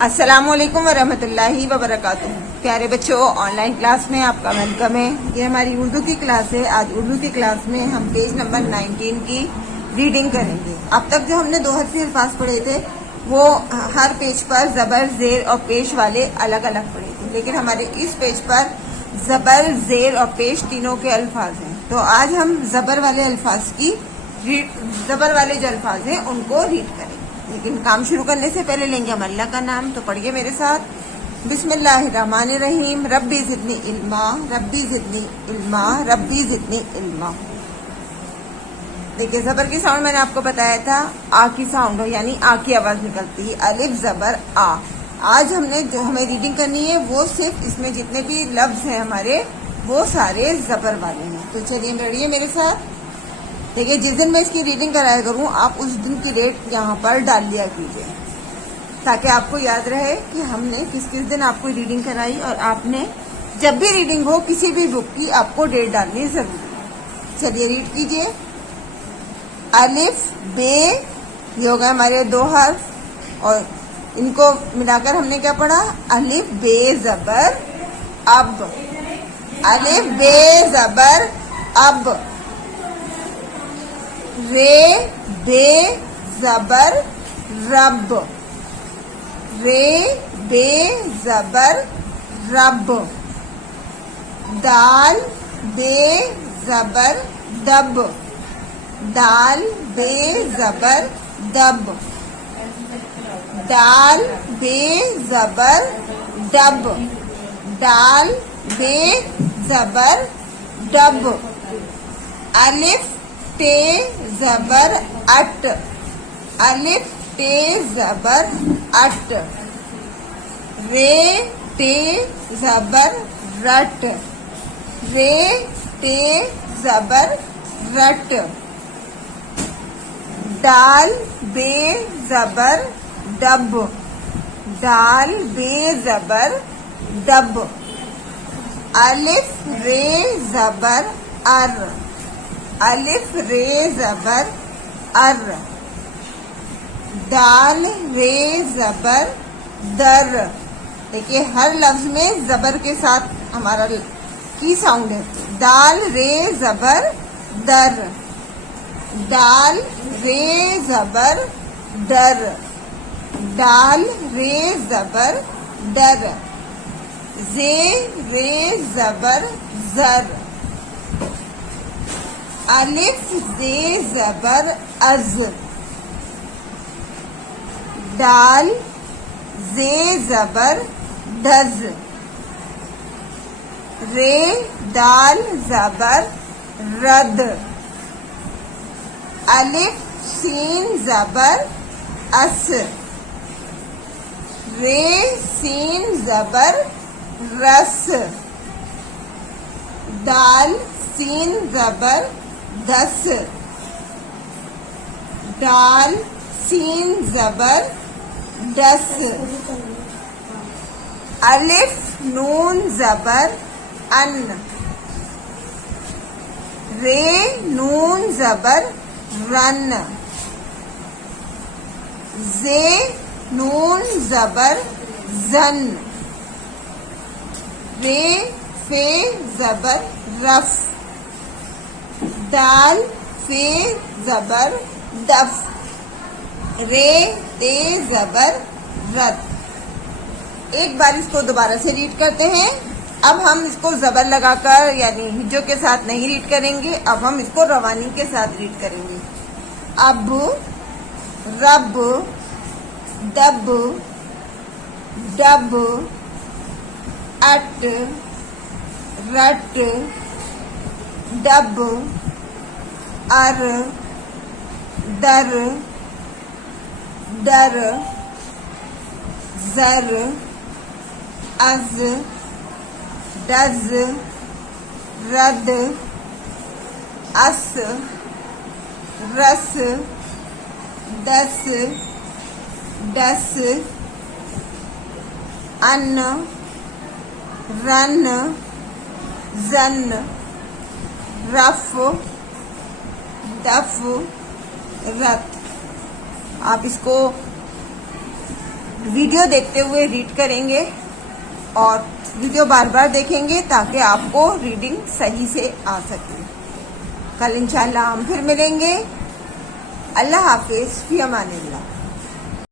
अस्सलामुअलैकुम वरहमतुल्लाहि वबरकातुहू। प्यारे बच्चों, ऑनलाइन क्लास में आपका वेलकम है। ये हमारी उर्दू की क्लास है। आज उर्दू की क्लास में हम पेज नंबर 19 की रीडिंग करेंगे। अब तक जो हमने दो हर्फी अल्फाज पढ़े थे वो हर पेज पर जबर, जेर और पेश वाले अलग अलग पढ़े थे, लेकिन हमारे इस पेज पर जबर, जेर और पेश तीनों के अल्फाज हैं। तो आज हम जबर वाले जो अल्फाज हैं उनको रीड करेंगे। लेकिन काम शुरू करने से पहले लेंगे हम अल्लाह का नाम। तो पढ़िए मेरे साथ। बिस्मिल्लाहिर्रहमानिर्रहीम। रब्बी ज़िदनी इल्मा, रब्बी ज़िदनी इल्मा, रब्बी ज़िदनी इल्मा। देखिए, जबर की साउंड मैंने आपको बताया था आ की साउंड हो, यानी आ की आवाज निकलती है। अलिफ जबर आ। आज हमने जो हमें रीडिंग करनी है वो सिर्फ इसमें जितने भी लफ्ज हैं हमारे वो सारे जबर वाले हैं। तो चलिए पढ़िए मेरे साथ। देखिए, जिस दिन मैं इसकी रीडिंग कराया करूँ आप उस दिन की डेट यहाँ पर डाल दिया कीजिए, ताकि आपको याद रहे कि हमने किस किस दिन आपको रीडिंग कराई। और आपने जब भी रीडिंग हो किसी भी बुक की आपको डेट डालनी जरूरी है। चलिए रीड कीजिए। अलिफ बे, ये हो गए हमारे दो हर्फ और इनको मिलाकर हमने क्या पढ़ा? अलिफ बे जबर अब। अलिफ बे जबर अब। रे बे जबर रब। रे बे जबर रब। दाल बे जबर दब। दाल बे जबर दब। दाल बे जबर डब। दाल बे जबर डब। अलिफ टे जबर अट। अलिफ टे जबर अट। रे टे जबर रट। रे टे जबर रट। दाल बे जबर डब। दाल बे जबर डब। अलिफ रे जबर अर। अलिफ रे जबर अर। दाल रे जबर दर। देखिए, हर लफ्ज में जबर के साथ हमारा की साउंड है। दाल रे जबर दर। दाल रे जबर डर। दाल रे जबर डर। जे रे जबर जर। अलिफ जे जबर अज। दाल जे जबर दज। रे दाल जबर रद। अलिफ सीन जबर अस। रे सीन जबर रस। दाल सीन जबर दस। दाल सीन जबर दस। अलिफ नून जबर अन। रे नून जबर रन। जे नून जबर जन। रे फे जबर रफ। दाल फे जबर दफ। रे ते जबर रत। एक बार इसको दोबारा से रीड करते हैं। अब हम इसको जबर लगाकर यानी हिज्जों के साथ नहीं रीड करेंगे, अब हम इसको रवानी के साथ रीड करेंगे। अब, रब, दब, डब, अट, रट, डब, अर, दर, डर, जर, अज, डज, रद, अस, रस, दस, डस, अन, रन, जन, रफ, दफ, रत। आप इसको वीडियो देखते हुए रीड करेंगे और वीडियो बार बार देखेंगे ताकि आपको रीडिंग सही से आ सके। कल इंशाल्लाह हम फिर मिलेंगे। अल्लाह हाफिज, फी अमानिल्लाह।